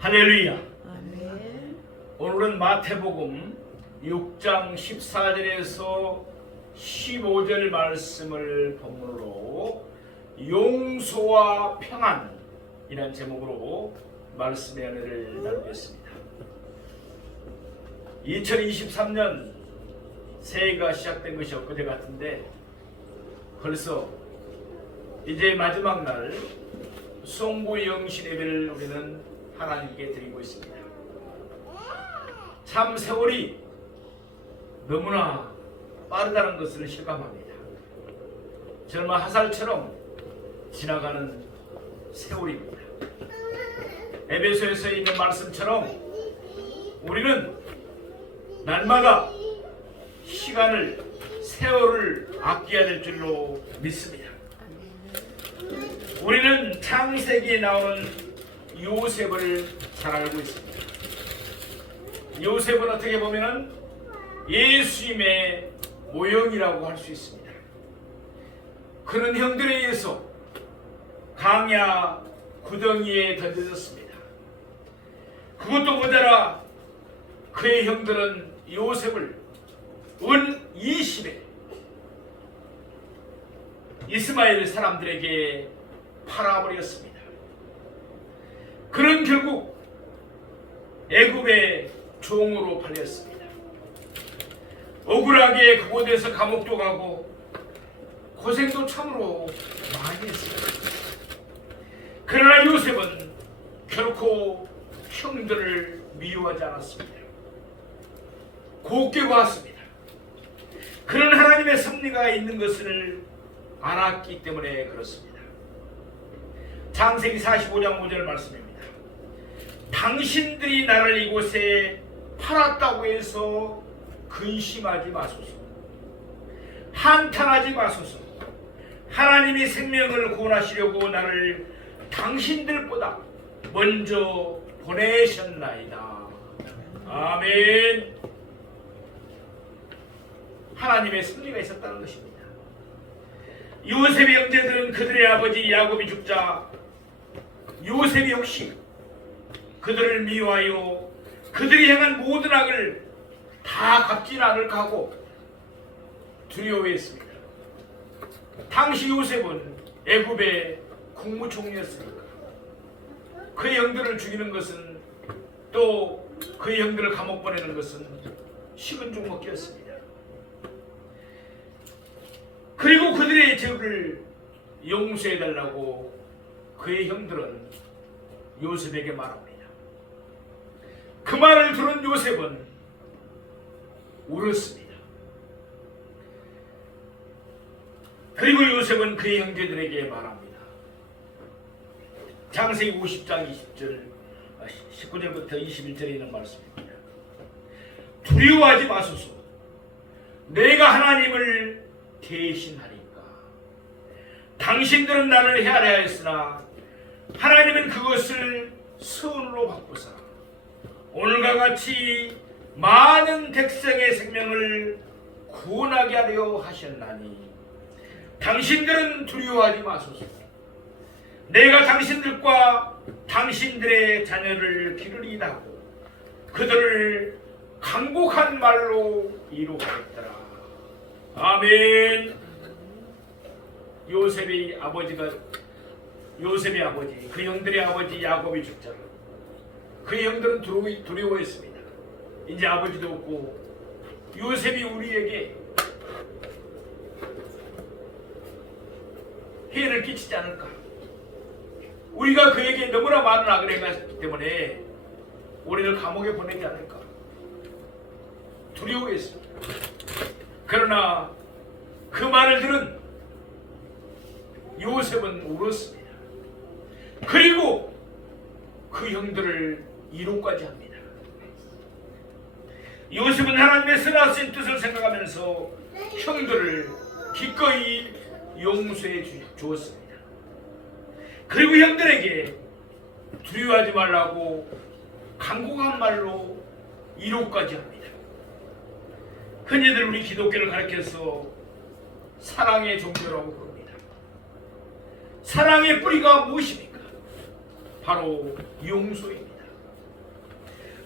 할렐루야. 아멘. 오늘은 마태복음 6장 14절에서 15절 말씀을 본문으로 용서와 평안이라는 제목으로 말씀의 은혜를 나누겠습니다. 2023년 새해가 시작된 것이 엊그제 같은데 벌써 이제 마지막 날 송구 영신 예배를 우리는 하나님께 드리고 있습니다. 참 세월이 너무나 빠르다는 것을 실감합니다. 정말 화살처럼 지나가는 세월입니다. 에베소에서 있는 말씀처럼 우리는 날마다 시간을, 세월을 아껴야 될 줄로 믿습니다. 우리는 창세기에 나오는 요셉을 잘 알고 있습니다. 요셉은 어떻게 보면 예수님의 모형이라고 할 수 있습니다. 그는 형들에 의해서 강야 구덩이에 던져졌습니다. 그것도 모자라 그의 형들은 요셉을 은 20에 이스마엘 사람들에게 팔아버렸습니다. 그는 결국 애굽의 종으로 팔렸습니다. 억울하게 그곳에서 감옥도 가고 고생도 참으로 많이 했습니다. 그러나 요셉은 결코 형들을 미워하지 않았습니다. 곱게 보았습니다. 그는 하나님의 섭리가 있는 것을 알았기 때문에 그렇습니다. 창세기 45장 5절 말씀입니다. 당신들이 나를 이곳에 팔았다고 해서 근심하지 마소서. 한탄하지 마소서. 하나님이 생명을 구원하시려고 나를 당신들보다 먼저 보내셨나이다. 아멘. 하나님의 섭리가 있었다는 것입니다. 요셉의 형제들은 그들의 아버지 야곱이 죽자 요셉이 역시 그들을 미워하여 그들이 행한 모든 악을 다 갚지는 않을까 하고 두려워했습니다. 당시 요셉은 애굽의 국무총리였으니까 그의 형들을 죽이는 것은, 또 그의 형들을 감옥 보내는 것은 식은 죽 먹기였습니다. 그리고 그들의 죄를 용서해달라고 그의 형들은 요셉에게 말합니다. 그 말을 들은 요셉은 울었습니다. 그리고 요셉은 그의 형제들에게 말합니다. 창세기 50장 19절부터 21절에 있는 말씀입니다. 두려워하지 마소서. 내가 하나님을 대신하니까. 당신들은 나를 헤아려하였으나 하나님은 그것을 선으로 바꾸사 오늘과 같이 많은 백성의 생명을 구원하게 하려 하셨나니 당신들은 두려워하지 마소서. 내가 당신들과 당신들의 자녀를 기르리이다 하고 그들을 강곡한 말로 이루겠더라. 아멘. 요셉의 아버지, 그 형들의 아버지 야곱이 죽자 그 형들은 두려워했습니다. 이제 아버지도 없고 요셉이 우리에게 해를 끼치지 않을까, 우리가 그에게 너무나 많은 악을 행했기 때문에 우리를 감옥에 보내지 않을까 두려워했습니다. 그러나 그 말을 들은 요셉은 울었습니다. 그리고 그 형들을 이로까지 합니다. 요셉은 하나님의 선하신 뜻을 생각하면서 형들을 기꺼이 용서해 주었습니다. 그리고 형들에게 두려워하지 말라고 강곡한 말로 이로까지 합니다. 흔히들 우리 기독교를 가르쳐서 사랑의 종교라고 부릅니다. 사랑의 뿌리가 무엇입니까? 바로 용서입니다.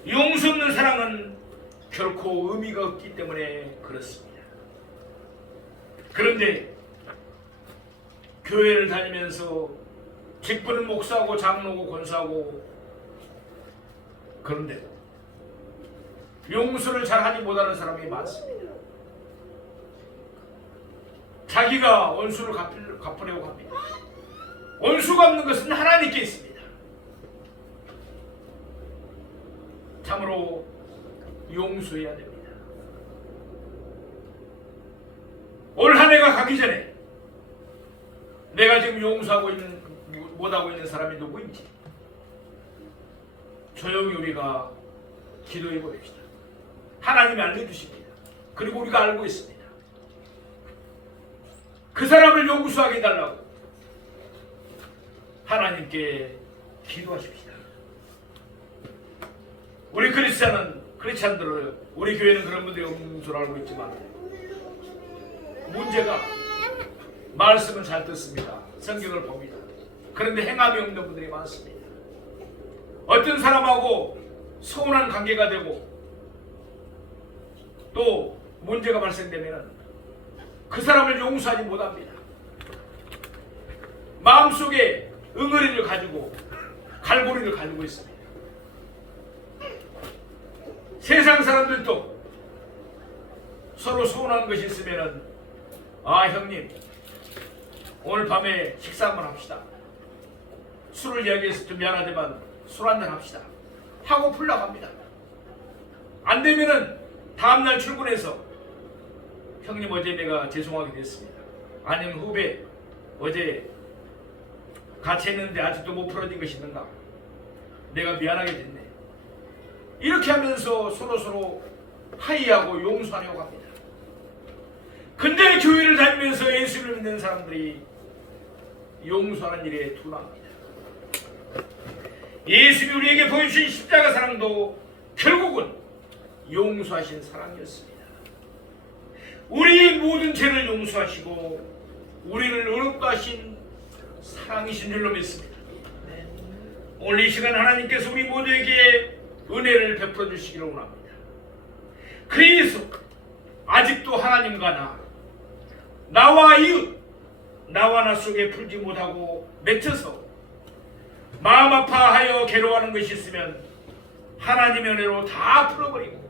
용서 없는 사랑은 결코 의미가 없기 때문에 그렇습니다. 그런데 교회를 다니면서 직분은 목사고 장로고 권사고 그런데 용서를 잘하지 못하는 사람이 많습니다. 자기가 원수를 갚으려고 합니다. 원수 갚는 것은 하나님께 있습니다. 참으로 용서해야 됩니다. 올 한 해가 가기 전에 내가 지금 용서하고 있는 못하고 있는 사람이 누구인지 조용히 우리가 기도해 봅시다. 하나님이 알려주십니다. 그리고 우리가 알고 있습니다. 그 사람을 용서하게 해달라고 하나님께 기도하십시다. 우리 크리스찬들은 우리 교회는 그런 분들이 없는 줄 알고 있지만 문제가 말씀을 잘 듣습니다. 성경을 봅니다. 그런데 행함이 없는 분들이 많습니다. 어떤 사람하고 서운한 관계가 되고 또 문제가 발생되면 그 사람을 용서하지 못합니다. 마음속에 응어리를 가지고 갈고리를 가지고 있습니다. 세상 사람들도 서로 서운한 것이 있으면 아 형님 오늘 밤에 식사 한번 합시다. 술을 이야기해서 좀 미안하지만 술 한잔 합시다 하고 풀러갑니다. 안 되면은 다음날 출근해서 형님 어제 내가 죄송하게 됐습니다. 아니면 후배 어제 같이 했는데 아직도 못 풀어진 것이 있는가? 내가 미안하게 됐네. 이렇게 하면서 서로 하이하고 용서하려고 합니다. 근데 교회를 다니면서 예수를 믿는 사람들이 용서하는 일에 둔합니다. 예수님이 우리에게 보여주신 십자가 사랑도 결국은 용서하신 사랑이었습니다. 우리의 모든 죄를 용서하시고 우리를 의롭다 하신 사랑이신 줄로 믿습니다. 오늘 이 시간 하나님께서 우리 모두에게 은혜를 베풀어 주시기를 원합니다. 그래서 아직도 하나님과 나와 이웃 나와 나 속에 풀지 못하고 맺혀서 마음 아파하여 괴로워하는 것이 있으면 하나님의 은혜로 다 풀어버리고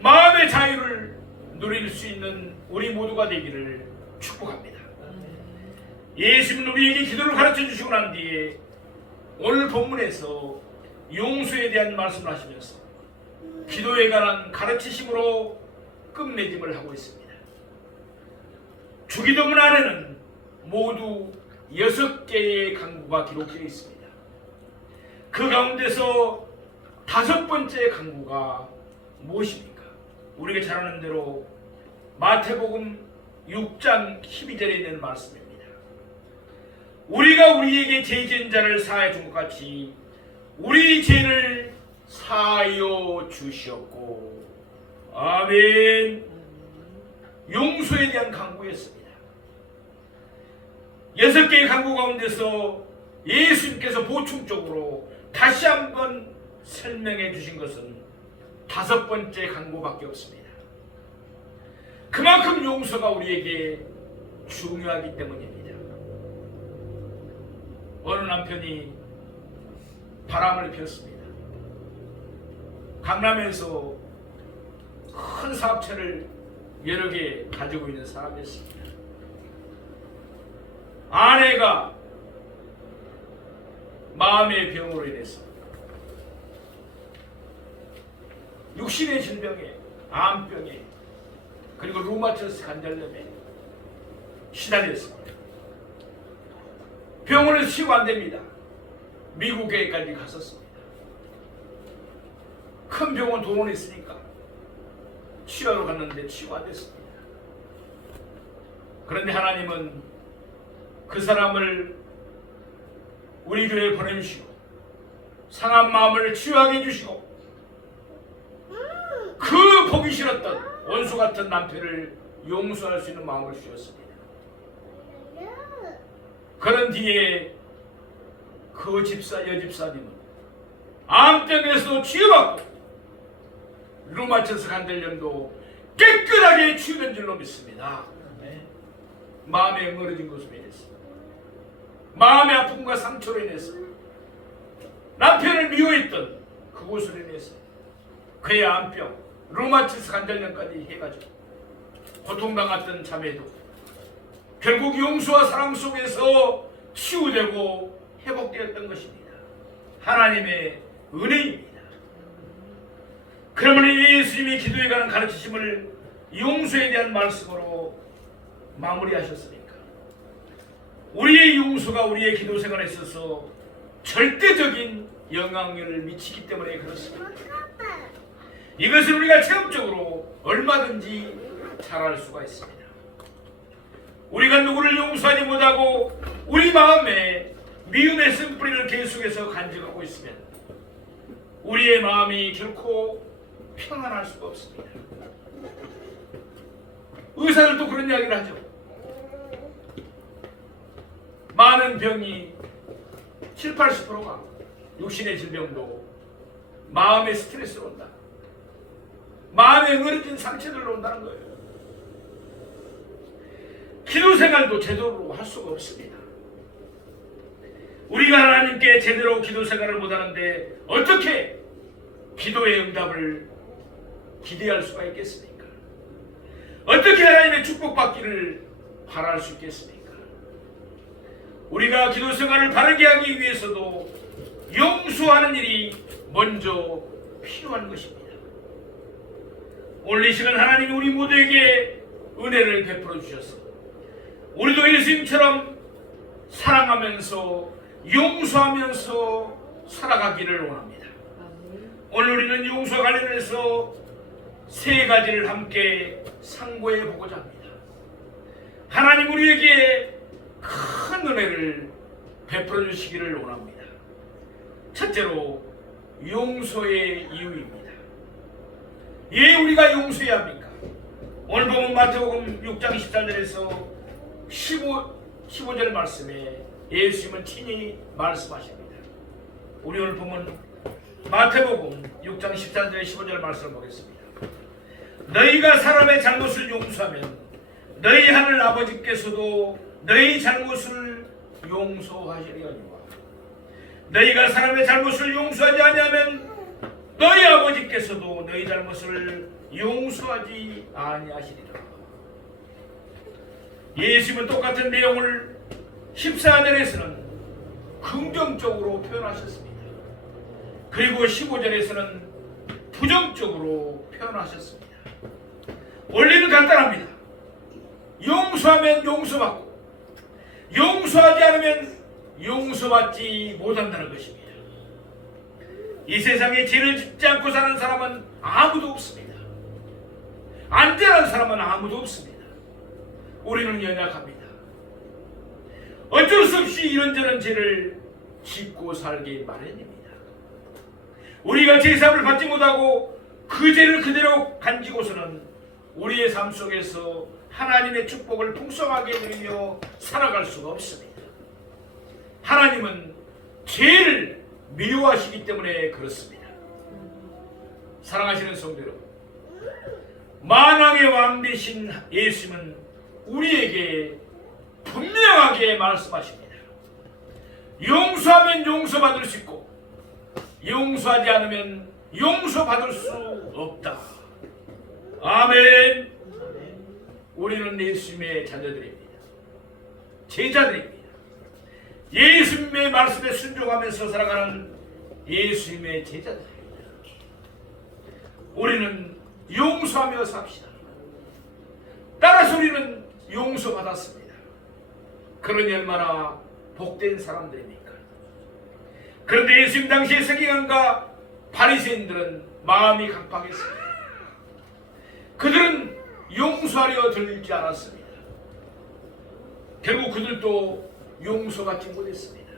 마음의 자유를 누릴 수 있는 우리 모두가 되기를 축복합니다. 예수님은 우리에게 기도를 가르쳐 주시고 난 뒤에 오늘 본문에서 용서에 대한 말씀을 하시면서 기도에 관한 가르치심으로 끝맺음을 하고 있습니다. 주기도문 안에는 모두 6개의 강구가 기록되어 있습니다. 그 가운데서 5번째 강구가 무엇입니까? 우리가 잘 아는 대로 마태복음 6장 12절에 있는 말씀입니다. 우리가 우리에게 죄 지은 자를 사하여 준 것 같이 우리 죄를 사하여 주시옵고. 아멘. 용서에 대한 강구였습니다. 6개의 강구 가운데서 예수님께서 보충적으로 다시 한번 설명해 주신 것은 5번째 강구밖에 없습니다. 그만큼 용서가 우리에게 중요하기 때문입니다. 어느 남편이 바람을 피웠습니다. 강남에서 큰 사업체를 여러 개 가지고 있는 사람이었습니다. 아내가 마음의 병으로 인해서 육신의 질병에 암병에 그리고 루마티스 관절염에 시달렸습니다. 병원에서 치료 안 됩니다. 미국에까지 갔었습니다. 큰 병원 돈은 있으니까 치료하러 갔는데 치료가 안 됐습니다. 그런데 하나님은 그 사람을 우리 교회에 보내주시고 상한 마음을 치유하게 해주시고 그 보기 싫었던 원수 같은 남편을 용서할 수 있는 마음을 주셨습니다. 그런 뒤에 그 여집사님은 암병에서도 치유받고 루마티스 관절염도 깨끗하게 치유된 줄로 믿습니다. 마음에 멀어진 것으로 인해서, 마음의 아픔과 상처로 인해서, 남편을 미워했던 그곳으로 인해서 그의 암병, 루마티스 관절염까지 해가지고 고통당했던 자매도 결국 용서와 사랑 속에서 치유되고 회복되었던 것입니다. 하나님의 은혜입니다. 그러면 예수님이 기도에 관한 가르치심을 용서에 대한 말씀으로 마무리하셨으니까 우리의 용서가 우리의 기도 생활에 있어서 절대적인 영향력을 미치기 때문에 그렇습니다. 이것을 우리가 체험적으로 얼마든지 잘할 수가 있습니다. 우리가 누구를 용서하지 못하고 우리 마음에 미움의 쓴뿌리를 계속해서 간직하고 있으면 우리의 마음이 결코 평안할 수가 없습니다. 의사들도 그런 이야기를 하죠. 많은 병이 70, 80%가 육신의 질병도 마음의 스트레스로 온다. 마음에 응어진 상처들로 온다는 거예요. 기도 생활도 제대로 할 수가 없습니다. 우리가 하나님께 제대로 기도 생활을 못하는데 어떻게 기도의 응답을 기대할 수가 있겠습니까? 어떻게 하나님의 축복받기를 바랄 수 있겠습니까? 우리가 기도 생활을 바르게 하기 위해서도 용서하는 일이 먼저 필요한 것입니다. 오늘 이 시간 하나님이 우리 모두에게 은혜를 베풀어 주셔서 우리도 예수님처럼 사랑하면서 용서하면서 살아가기를 원합니다. 오늘 우리는 용서와 관련해서 세 가지를 함께 상고해 보고자 합니다. 하나님 우리에게 큰 은혜를 베풀어 주시기를 원합니다. 첫째로 용서의 이유입니다. 왜 우리가 용서해야 합니까? 오늘 보면 마태복음 6장 14절에서 15절 말씀에 예수님은 친히 말씀하십니다. 우리 오늘 보면 마태복음 6장 14절에 15절 말씀을 보겠습니다. 너희가 사람의 잘못을 용서하면 너희 하늘 아버지께서도 너희 잘못을 용서하시리거니와 너희가 사람의 잘못을 용서하지 아니하면 너희 아버지께서도 너희 잘못을 용서하지 아니하시리라. 예수님은 똑같은 내용을 14절에서는 긍정적으로 표현하셨습니다. 그리고 15절에서는 부정적으로 표현하셨습니다. 원리는 간단합니다. 용서하면 용서받고 용서하지 않으면 용서받지 못한다는 것입니다. 이 세상에 죄를 짓지 않고 사는 사람은 아무도 없습니다. 안전한 사람은 아무도 없습니다. 우리는 연약합니다. 어쩔 수 없이 이런저런 죄를 짓고 살기 마련입니다. 우리가 제사함을 받지 못하고 그 죄를 그대로 간지고서는 우리의 삶 속에서 하나님의 축복을 풍성하게 누리며 살아갈 수가 없습니다. 하나님은 죄를 미워하시기 때문에 그렇습니다. 사랑하시는 성도 여러분, 만왕의 왕 되신 예수님은 우리에게 분명하게 말씀하십니다. 용서하면 용서받을 수 있고 용서하지 않으면 용서받을 수 없다. 아멘. 우리는 예수님의 자녀들입니다. 제자들입니다. 예수님의 말씀에 순종하면서 살아가는 예수님의 제자들입니다. 우리는 용서하며 삽시다. 따라서 우리는 용서받았습니다. 그러니 얼마나 복된 사람들입니까? 그런데 예수님 당시의 서기관과 바리새인들은 마음이 강팍했습니다. 그들은 용서하려 들지 않았습니다. 결국 그들도 용서받지 못했습니다.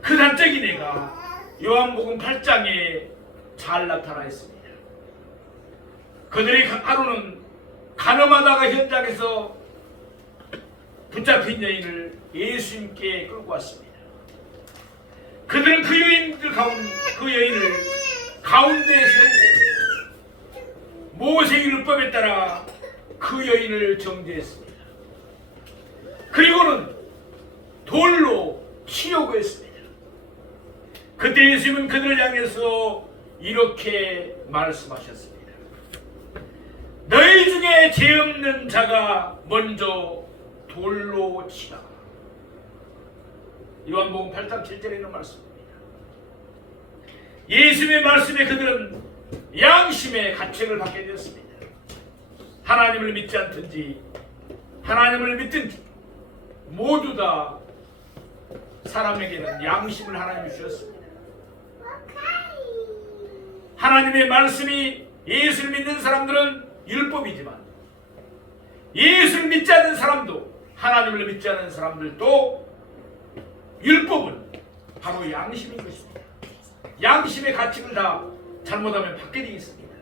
그 단적인 애가 요한복음 8장에 잘 나타나 있습니다. 그들의 하루는 가늠하다가 현장에서 붙잡힌 여인을 예수님께 끌고 왔습니다. 그들은 그 여인들 그 여인을 가운데에 세우고 모세 율법에 따라 그 여인을 정죄했습니다. 그리고는 돌로 치려고 했습니다. 그때 예수님은 그들을 향해서 이렇게 말씀하셨습니다. 너희 중에 죄 없는 자가 먼저 돌로 치라. 요한복음 8장 7절에 있는 말씀입니다. 예수님의 말씀에 그들은 양심의 가책을 받게 되었습니다. 하나님을 믿지 않든지 하나님을 믿든지 모두 다 사람에게는 양심을 하나님이 주셨습니다. 하나님의 말씀이 예수를 믿는 사람들은 율법이지만 예수를 믿지 않는 사람도 하나님을 믿지 않는 사람들도 율법은 바로 양심인 것입니다. 양심의 가책을 다 잘못하면 받게 되어 있습니다.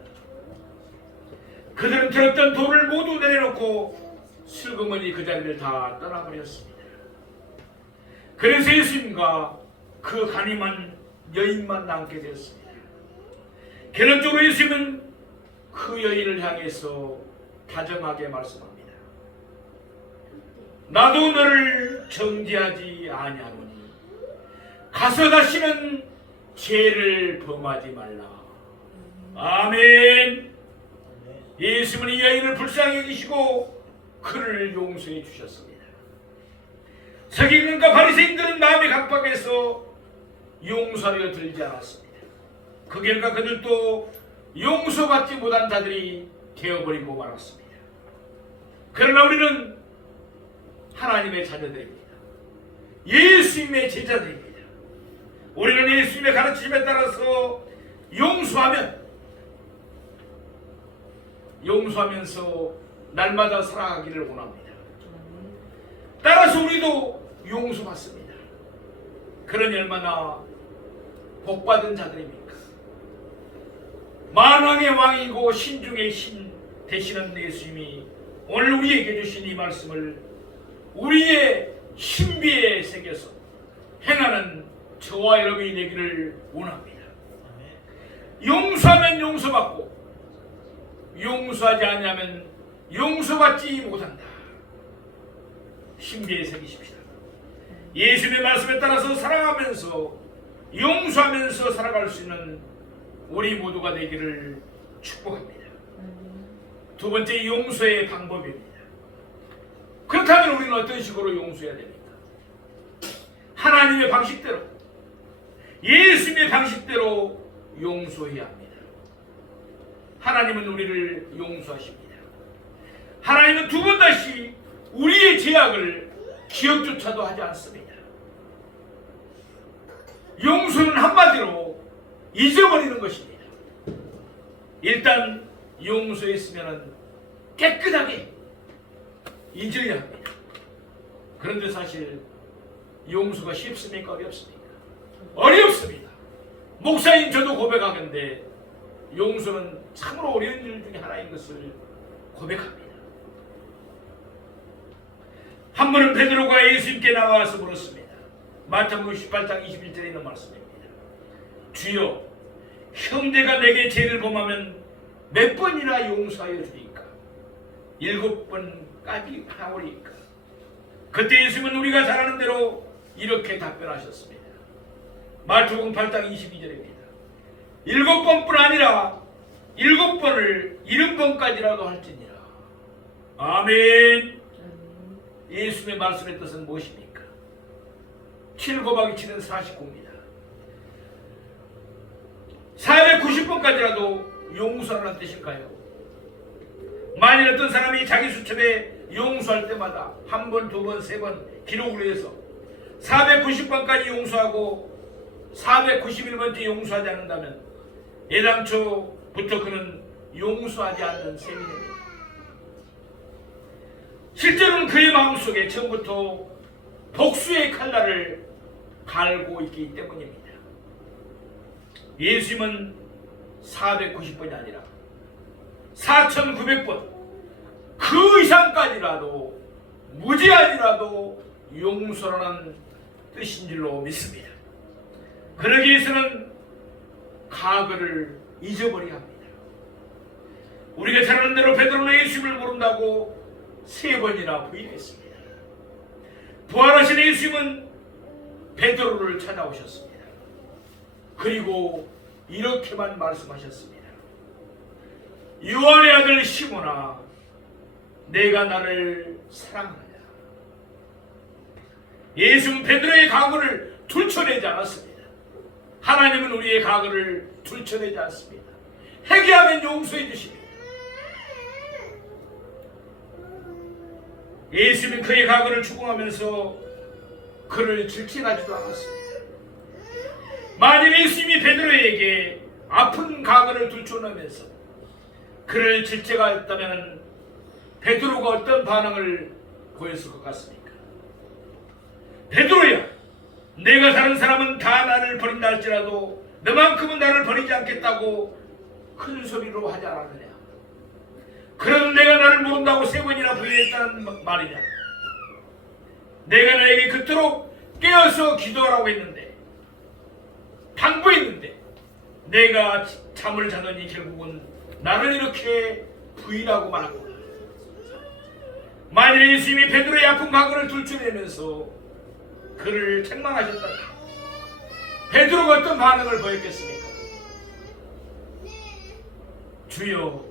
그들은 들었던 돌을 모두 내려놓고 슬그머니 그 자리를 다 떠나버렸습니다. 그래서 예수님과 그 간임한 여인만 남게 되었습니다. 결론적으로 예수님은 그 여인을 향해서 다정하게 말씀합니다. 나도 너를 정죄하지 아니하노니 가서 다시는 죄를 범하지 말라. 아멘. 예수님은 이 여인을 불쌍히 여기시고 그를 용서해 주셨습니다. 서기관과 바리새인들은 마음이 각박해서 용서하려 들지 않았습니다. 그 결과 그들도 용서받지 못한 자들이 되어버리고 말았습니다. 그러나 우리는 하나님의 자녀들입니다. 예수님의 제자들입니다. 우리는 예수님의 가르침에 따라서 용서하면서 날마다 살아가기를 원합니다. 따라서 우리도 용서받습니다. 그러니 얼마나 복받은 자들입니까? 만왕의 왕이고 신중의 신 되시는 예수님이 오늘 우리에게 주신 이 말씀을 우리의 신비에 새겨서 행하는 저와 여러분이 되기를 원합니다. 용서하면 용서받고 용서하지 않으면 용서받지 못한다. 신비에 새기십시다. 예수님의 말씀에 따라서 살아가면서 용서하면서 살아갈 수 있는 우리 모두가 되기를 축복합니다. 두 번째, 용서의 방법입니다. 그렇다면 우리는 어떤 식으로 용서해야 됩니까? 하나님의 방식대로, 예수님의 방식대로 용서해야 합니다. 하나님은 우리를 용서하십니다. 하나님은 두 번 다시 우리의 죄악을 기억조차도 하지 않습니다. 용서는 한마디로 잊어버리는 것입니다. 일단 용서했으면 깨끗하게 잊어야 합니다. 그런데 사실 용서가 쉽습니까? 어렵습니까? 어렵습니다. 목사인 저도 고백하는데 용서는 참으로 어려운 일 중에 하나인 것을 고백합니다. 한 번은 베드로가 예수님께 나와서 물었습니다. 마태복음 18장 21절에 있는 말씀입니다. 주여, 형제가 내게 죄를 범하면 몇 번이나 용서하여 주리까? 7번까지 하오리까? 그때 예수님은 우리가 잘 아는 대로 이렇게 답변하셨습니다. 마태복음 8장 22절입니다. 7번뿐 아니라 7번을 70번까지라도 할지니라. 아멘. 예수님의 말씀의 뜻은 무엇입니까? 7 곱하기 7은 49입니다. 490번까지라도 용서하라는 뜻일까요? 만일 어떤 사람이 자기 수첩에 용서할 때마다 한 번, 두 번, 세 번 기록을 해서 490번까지 용서하고 491번째 용서하지 않는다면 애당초부터 그는 용서하지 않는 셈이 됩니다. 실제로는 그의 마음속에 처음부터 복수의 칼날을 갈고 있기 때문입니다. 예수님은 490번이 아니라 4900번 그 이상까지라도 무지하지라도 용서라는 뜻인 줄로 믿습니다. 그러기 위해서는 과거를 잊어버려야 합니다. 우리가 잘 아는 대로 베드로는 예수님을 모른다고 3번이나 부인했습니다. 부활하신 예수님은 베드로를 찾아오셨습니다. 그리고 이렇게만 말씀하셨습니다. 요한의 아들 시몬아, 내가 나를 사랑하느냐? 예수는 베드로의 과거를 들춰내지 않았습니다. 하나님은 우리의 과거를 들춰내지 않습니다. 회개하면 용서해 주십니다. 예수는 그의 과거를 추궁하면서 그를 질책하지도 않았습니다. 만일 예수님이 베드로에게 아픈 과거를 들춰내면서 그를 질책하였다면 베드로가 어떤 반응을 보였을 것 같습니까? 베드로야, 내가 다른 사람은 다 나를 버린다 할지라도 너만큼은 나를 버리지 않겠다고 큰 소리로 하지 않았느냐? 그럼 내가 나를 모른다고 3번이나 부인했다는 말이냐? 내가 너에게 그토록 깨어서 기도하라고 했는데, 당부했는데 내가 잠을 자더니 결국은 나를 이렇게 부인하고 말았구나. 만일 예수님이 베드로의 아픈 과거를 들춰내면서 그를 책망하셨다면 베드로가 어떤 반응을 보였겠습니까? 주여,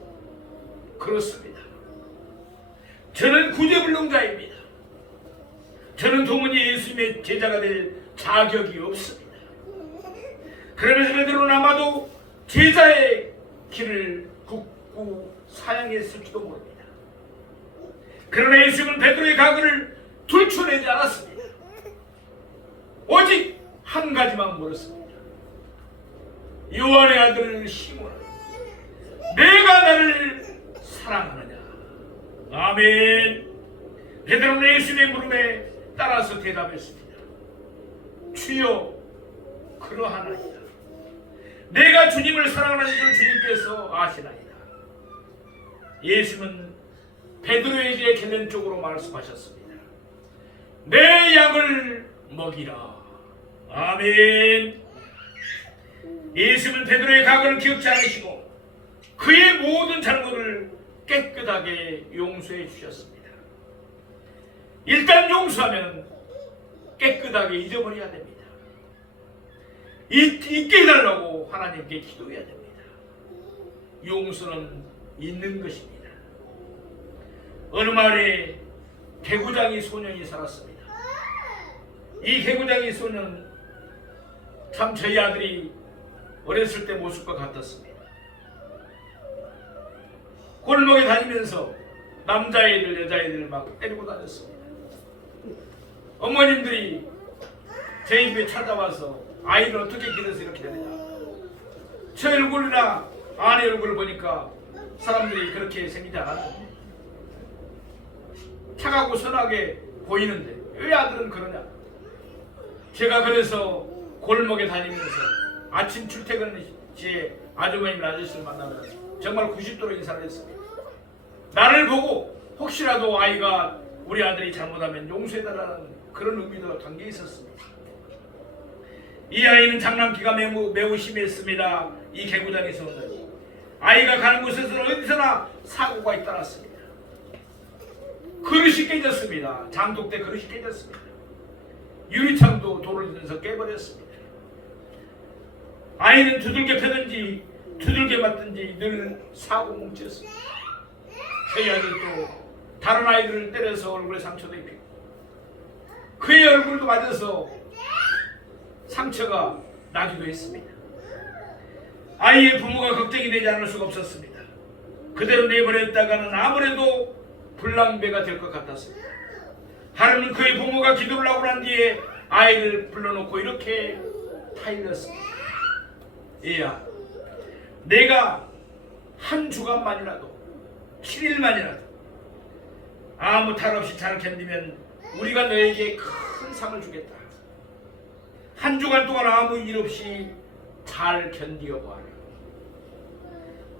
그렇습니다. 저는 구제불능자입니다. 저는 도무지 예수님의 제자가 될 자격이 없습니다. 그러면서 베드로는 아마도 제자의 길을 굽고 사양했을지도 모릅니다. 그러나 예수님은 베드로의 과거를 들춰내지 않았습니다. 오직 한 가지만 물었습니다. 요한의 아들 시몬아, 내가 나를 사랑하느냐? 아멘. 베드로는 예수님의 물음에 따라서 대답했습니다. 주여, 그러하나이다. 내가 주님을 사랑하는 줄 주님께서 아시나이다. 예수는 베드로에게 결론적으로 말씀하셨습니다. 내 양을 먹이라. 아멘. 예수는 베드로의 과거를 기억지 않으시고 그의 모든 잘못을 깨끗하게 용서해 주셨습니다. 일단 용서하면 깨끗하게 잊어버려야 됩니다. 잊게 해달라고 하나님께 기도해야 됩니다. 용서는 있는 것입니다. 어느 마을에 개구장이 소년이 살았습니다. 이 개구장이 소년, 참 저희 아들이 어렸을 때 모습과 같았습니다. 골목에 다니면서 남자애들 여자애들 막 때리고 다녔습니다. 어머님들이 저희 집에 찾아와서 아이를 어떻게 길러서 이렇게 되느냐, 저 얼굴이나 아내 얼굴을 보니까 사람들이 그렇게 생기지 않았는데, 착하고 선하게 보이는데 왜 아들은 그러냐. 제가 그래서 골목에 다니면서 아침 출퇴근 시에 아주머님 아저씨를 만나면 정말 90도로 인사를 했습니다. 나를 보고 혹시라도 아이가 우리 아들이 잘못하면 용서해달라는 그런 의미도 담겨 있었습니다. 이 아이는 장난기가 매우 심했습니다. 이 개구장에서는 아이가 가는 곳에서 어디서나 사고가 잇따랐습니다. 그릇이 깨졌습니다. 장독대 그릇이 깨졌습니다. 유리창도 돌을 들면서 깨버렸습니다. 아이는 두들겨 패든지 두들겨 맞든지 늘 사고 뭉쳤습니다. 저희 아들도 다른 아이들을 때려서 얼굴에 상처도 입히고 그의 얼굴도 맞아서 상처가 나기도 했습니다. 아이의 부모가 걱정이 되지 않을 수가 없었습니다. 그대로 내버렸다가는 아무래도 불량배가 될 것 같았습니다. 하루는 그의 부모가 기도를 하고 난 뒤에 아이를 불러놓고 이렇게 타일렀습니다. 얘야, 내가 한 주간만이라도 7일만이라도 아무 탈 없이 잘 견디면 우리가 너에게 큰 상을 주겠다. 한 주간 동안 아무 일 없이 잘 견디어봐라.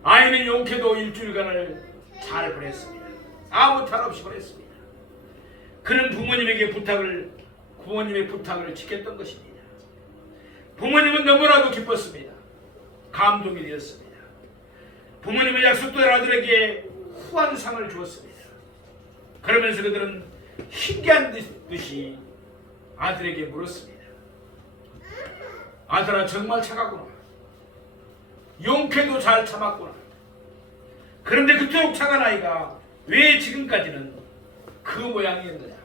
아이는 용케도 일주일간을 잘 보냈습니다. 아무 탈 없이 보냈습니다. 그는 부모님의 부탁을 지켰던 것입니다. 부모님은 너무나도 기뻤습니다. 감동이 되었습니다. 부모님은 약속대로 아들에게 후한상을 주었습니다. 그러면서 그들은 신기한 듯이 아들에게 물었습니다. 아들아, 정말 착하구나. 용케도 잘 참았구나. 그런데 그토록 착한 아이가 왜 지금까지는 그 모양이었느냐.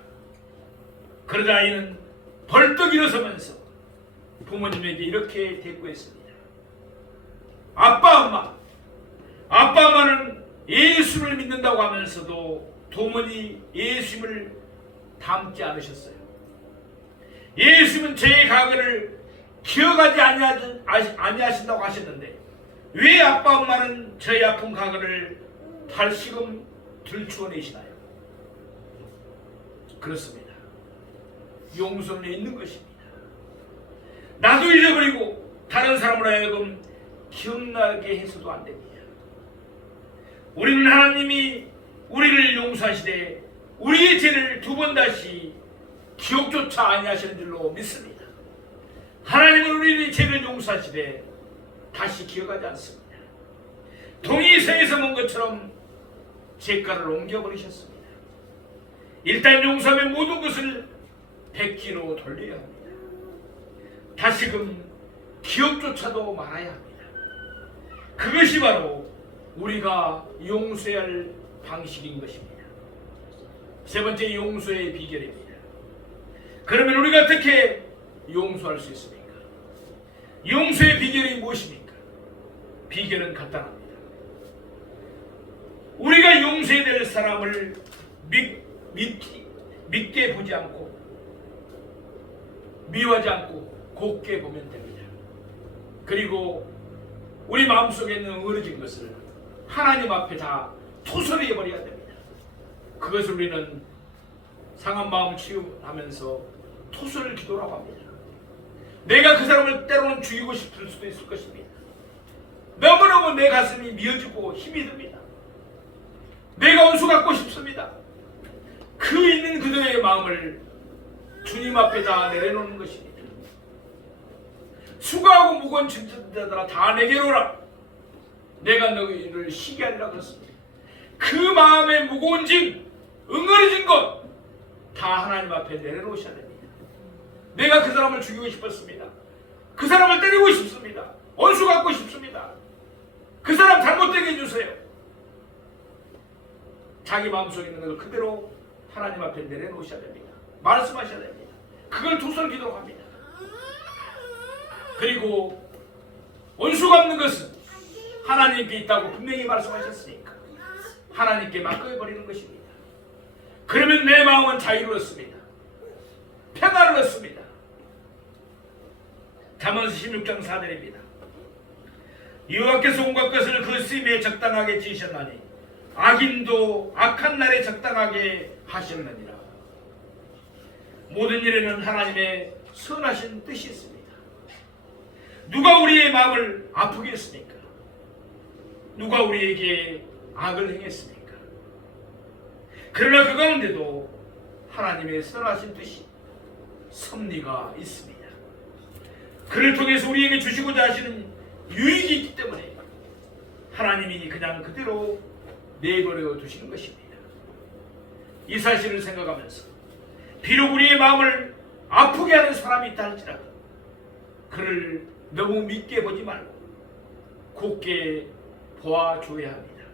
그러자 아이는 벌떡 일어서면서 부모님에게 이렇게 대꾸했습니다. 아빠 엄마는 예수를 믿는다고 하면서도 도무지 예수님을 닮지 않으셨어요. 예수님은 제 과거를 기억하지 아니하신다고 하셨는데 왜 아빠 엄마는 저의 아픈 과거를 다시금 들추어내시나요? 그렇습니다. 용서는 있는 것입니다. 나도 잊어버리고 다른 사람으로 하여금 기억나게 해서도 안 됩니다. 우리는 하나님이 우리를 용서하시되 우리의 죄를 두 번 다시 기억조차 아니하시는 줄로 믿습니다. 하나님은 우리의 죄를 용서하시되 다시 기억하지 않습니다. 동이 새에서 먼 것처럼 죄가를 옮겨버리셨습니다. 일단 용서하면 모든 것을 백기로 돌려야 합니다. 다시금 기억조차도 말아야 합니다. 그것이 바로 우리가 용서해야 할 방식인 것입니다. 세 번째, 용서의 비결입니다. 그러면 우리가 어떻게 용서할 수 있습니까? 용서의 비결이 무엇입니까? 비결은 간단합니다. 우리가 용서해야 될 사람을 믿게 보지 않고 미워하지 않고 곱게 보면 됩니다. 그리고 우리 마음속에 있는 어그러진 것을 하나님 앞에 다 토설해 버려야 됩니다. 그것을 우리는 상한 마음을 치유하면서 토설 기도라고 합니다. 내가 그 사람을 때로는 죽이고 싶을 수도 있을 것입니다. 너무너무 내 가슴이 미어지고 힘이 듭니다. 내가 원수 갖고 싶습니다. 그 있는 그들의 마음을 주님 앞에 다 내려놓는 것입니다. 수고하고 무거운 짐자들아 다 내게로 오라. 내가 너희를 쉬게 하리라 그랬습니다. 그 마음의 무거운 짐, 응어리진 것 다 하나님 앞에 내려놓으셔야 됩니다. 내가 그 사람을 죽이고 싶었습니다. 그 사람을 때리고 싶습니다. 원수 갖고 싶습니다. 그 사람 잘못되게 해주세요. 자기 마음속에 있는 것을 그대로 하나님 앞에 내려놓으셔야 됩니다. 말씀하셔야 됩니다. 그걸 토설 기도로 합니다. 그리고 원수 갚는 것은 하나님께 있다고 분명히 말씀하셨으니까 하나님께 맡겨버리는 것입니다. 그러면 내 마음은 자유를 얻습니다. 평안을 얻습니다. 잠언서 16장 4절입니다. 여호와께서 온갖 것을 그 쓰임에 적당하게 지으셨나니 악인도 악한 날에 적당하게 하셨느니라. 모든 일에는 하나님의 선하신 뜻이 있습니다. 누가 우리의 마음을 아프게 했습니까? 누가 우리에게 악을 행했습니까? 그러나 그 가운데도 하나님의 선하신 뜻이 섭리가 있습니다. 그를 통해서 우리에게 주시고자 하시는 유익이 있기 때문에 하나님이 그냥 그대로 내버려 두시는 것입니다. 이 사실을 생각하면서 비록 우리의 마음을 아프게 하는 사람이 있다 할지라도 그를 너무 믿게 보지 말고 곱게 보아줘야 합니다.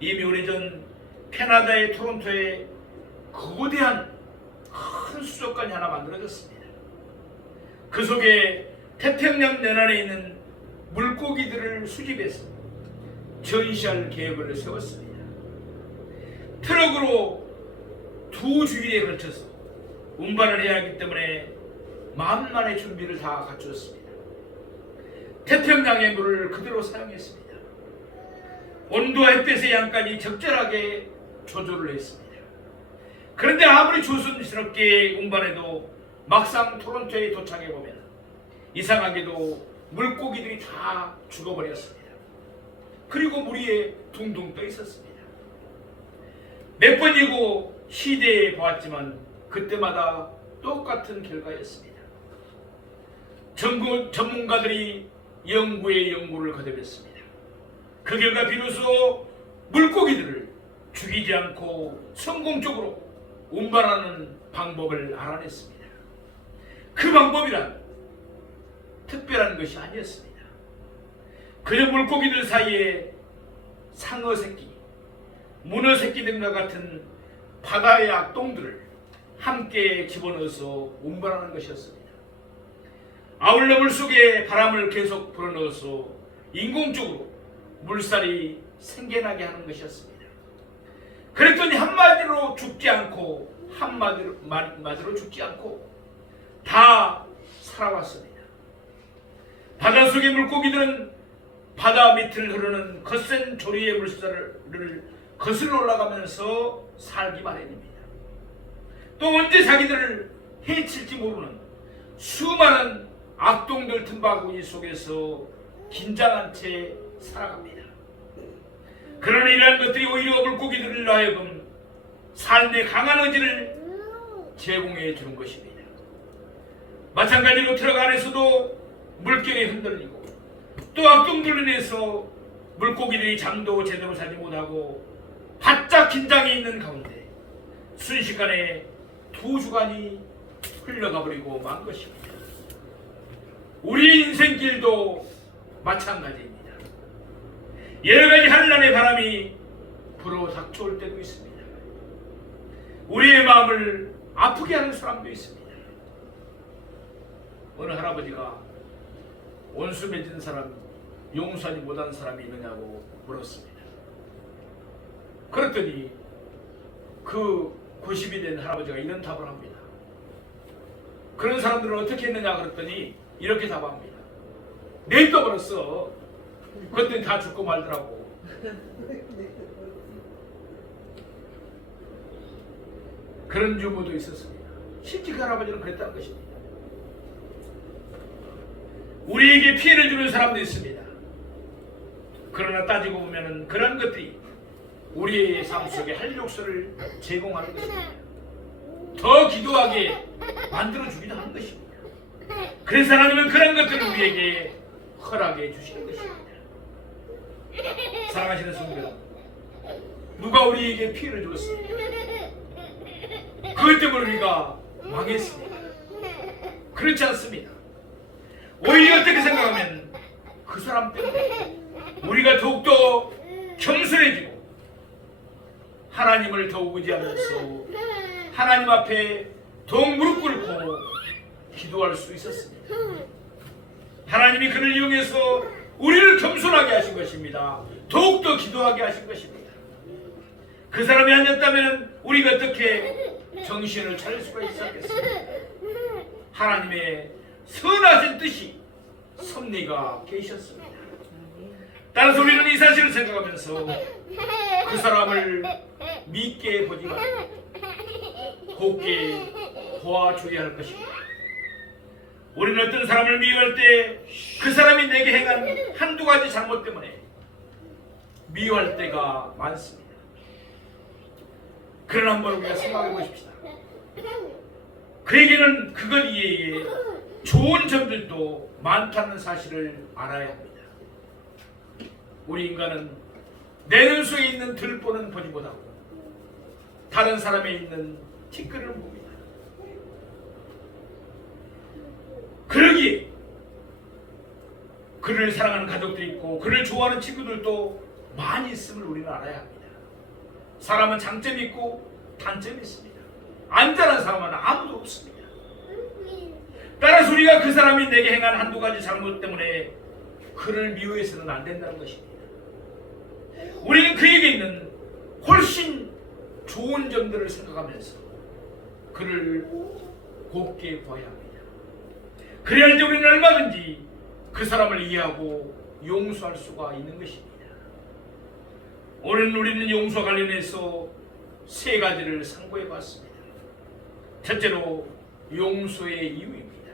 이미 오래전 캐나다의 토론토에 거대한 큰 수족관이 하나 만들어졌습니다. 그 속에 태평양 연안에 있는 물고기들을 수집해서 전시할 계획을 세웠습니다. 트럭으로 2주일에 걸쳐서 운반을 해야 하기 때문에 만만의 준비를 다 갖추었습니다. 태평양의 물을 그대로 사용했습니다. 온도와 햇빛의 양까지 적절하게 조절을 했습니다. 그런데 아무리 조심스럽게 운반해도 막상 토론토에 도착해보면 이상하게도 물고기들이 다 죽어버렸습니다. 그리고 물 위에 둥둥 떠 있었습니다. 몇 번이고 시대에 보았지만 그때마다 똑같은 결과였습니다. 전문가들이 연구에 연구를 거듭했습니다. 그 결과 비로소 물고기들을 죽이지 않고 성공적으로 운반하는 방법을 알아냈습니다. 그 방법이란 특별한 것이 아니었습니다. 그저 물고기들 사이에 상어 새끼, 문어 새끼 등과 같은 바다의 악동들을 함께 집어넣어서 운반하는 것이었습니다. 아울러 물속에 바람을 계속 불어넣어서 인공적으로 물살이 생겨나게 하는 것이었습니다. 그랬더니 한마디로 죽지 않고 한마디로 죽지 않고 다 살아왔습니다. 바닷속의 물고기들은 바다 밑을 흐르는 거센 조리의 물살을 거슬러 올라가면서 살기 마련입니다. 또 언제 자기들을 해칠지 모르는 수많은 악동들 틈바구니 속에서 긴장한 채 살아갑니다. 그러나 이러한 것들이 오히려 물고기들을 하여금 삶의 강한 의지를 제공해 주는 것입니다. 마찬가지로 트럭 안에서도 물결이 흔들리고 또 악동들로 인해서 물고기들이 잠도 제대로 자지 못하고 바짝 긴장해 있는 가운데 순식간에 2주간이 흘러가 버리고 만 것입니다. 우리 인생길도 마찬가지입니다. 여러가지 한란의 바람이 불어 닥쳐올 때도 있습니다. 우리의 마음을 아프게 하는 사람도 있습니다. 어느 할아버지가 원수 맺은 사람, 용서하지 못한 사람이 있느냐고 물었습니다. 그랬더니 그 90이 된 할아버지가 이런 답을 합니다. 그런 사람들은 어떻게 했느냐 그랬더니 이렇게 답합니다. 내떠버렸어. 그랬더니 다 죽고 말더라고. 그런 주부도 있었습니다. 실제 그 할아버지는 그랬다는 것입니다. 우리에게 피해를 주는 사람도 있습니다. 그러나 따지고 보면 그런 것들이 우리의 삶 속에 활력소를 제공하는 것입니다. 더 기도하게 만들어주기도 하는 것입니다. 그래서 하나님은 그런 것들을 우리에게 허락해 주시는 것입니다. 사랑하시는 성도 여러분, 누가 우리에게 피해를 줬습니까? 그것 때문에 우리가 망했습니다. 그렇지 않습니다. 오히려 어떻게 생각하면 그 사람 때문에 우리가 더욱더 겸손해지고 하나님을 더욱 의지하면서 하나님 앞에 더욱 무릎 꿇고 기도할 수 있었습니다. 하나님이 그를 이용해서 우리를 겸손하게 하신 것입니다. 더욱더 기도하게 하신 것입니다. 그 사람이 아니었다면 우리가 어떻게 정신을 차릴 수가 있었겠습니까? 하나님의 선하신 뜻이 섭리가 계셨습니다. 따라서 우리는 이 사실을 생각하면서 그 사람을 믿게 보지 말고 곱게 도와줘야 할 것입니다. 우리는 어떤 사람을 미워할 때 그 사람이 내게 행한 한두 가지 잘못 때문에 미워할 때가 많습니다. 그러나 한번 우리가 생각해 보십시다. 그에게는 그것 이외에 좋은 점들도 많다는 사실을 알아야 합니다. 우리 인간은 내 눈 속에 있는 들보는 보지 못하고 다른 사람에 있는 티끌을 봅니다. 그러기에 그를 사랑하는 가족도 있고 그를 좋아하는 친구들도 많이 있음을 우리는 알아야 합니다. 사람은 장점이 있고 단점이 있습니다. 안전한 사람은 아무도 없습니다. 따라서 우리가 그 사람이 내게 행한 한두 가지 잘못 때문에 그를 미워해서는 안 된다는 것입니다. 우리는 그에게 있는 훨씬 좋은 점들을 생각하면서 그를 곱게 보아야 합니다. 그래야 할 때 우리는 얼마든지 그 사람을 이해하고 용서할 수가 있는 것입니다. 오늘 우리는 용서와 관련해서 세 가지를 상고해 봤습니다. 첫째로 용서의 이유입니다.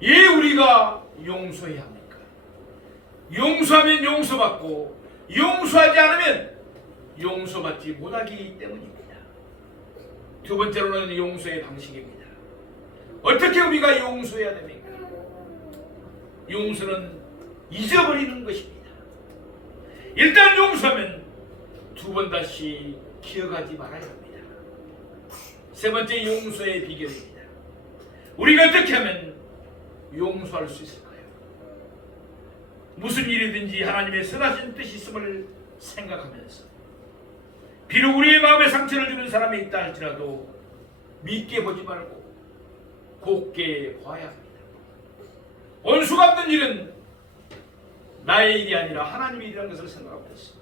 왜 우리가 용서해야 합니까? 용서하면 용서받고 용서하지 않으면 용서받지 못하기 때문입니다. 두 번째로는 용서의 방식입니다. 어떻게 우리가 용서해야 됩니까? 용서는 잊어버리는 것입니다. 일단 용서하면 두 번 다시 기억하지 말아야 합니다. 세 번째 용서의 비결입니다. 우리가 어떻게 하면 용서할 수 있을까요? 무슨 일이든지 하나님의 선하신 뜻이 있음을 생각하면서 비록 우리의 마음에 상처를 주는 사람이 있다 할지라도 믿게 보지 말고 곱게 봐야 합니다. 원수 갚는 일은 나의 일이 아니라 하나님의 일이라는 것을 생각하면서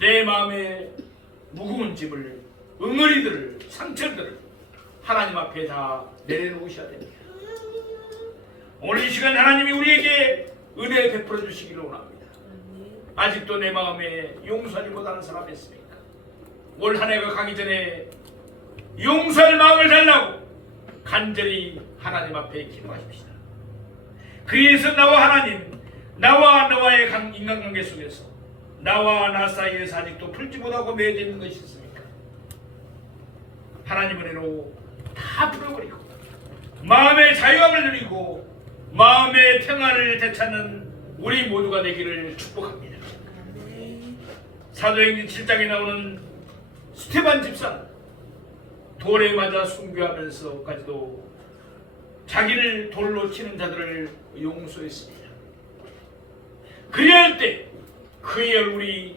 내 마음의 무거운 짐을, 응어리들을, 상처들을 하나님 앞에 다 내려놓으셔야 됩니다. 오늘 이 시간 하나님이 우리에게 은혜 베풀어 주시기를 원합니다. 아직도 내 마음에 용서하지 못하는 사람이 있습니까? 올 한 해가 가기 전에 용서할 마음을 달라고 간절히 하나님 앞에 기도하십시다. 그래서 나와 하나님, 나와 너와의 인간관계 속에서 나와 나 사이에서 아직도 풀지 못하고 맺어 있는 것이 있습니까? 하나님 은혜로 다 풀어버리고 마음의 자유함을 누리고 마음의 평안을 되찾는 우리 모두가 되기를 축복합니다. 사도행전 7장에 나오는 스테반 집사는 돌에 맞아 순교하면서까지도 자기를 돌로 치는 자들을 용서했습니다. 그리할 때 그의 얼굴이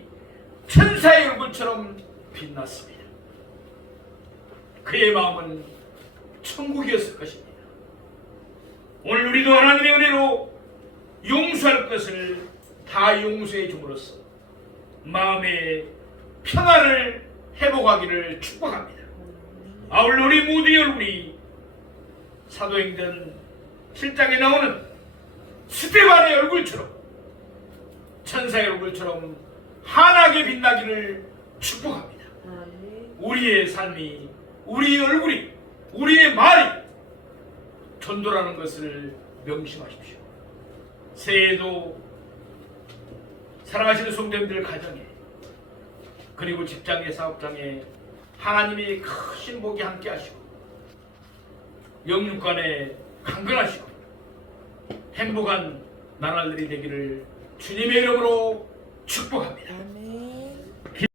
천사의 얼굴처럼 빛났습니다. 그의 마음은 천국이었을 것입니다. 오늘 우리도 하나님의 은혜로 용서할 것을 다 용서해 줌으로써 마음의 평안을 회복하기를 축복합니다. 아울러 우리 모두의 얼굴이 사도행전 7장에 나오는 스테반의 얼굴처럼 천사의 얼굴처럼 환하게 빛나기를 축복합니다. 우리의 삶이, 우리의 얼굴이, 우리의 말이 전도라는 것을 명심하십시오. 새해에도 사랑하시는 성도님들 가정에 그리고 직장의 사업장에 하나님이 크신 복이 함께 하시고 영육간에 강건하시고 행복한 나날들이 되기를 주님의 이름으로 축복합니다.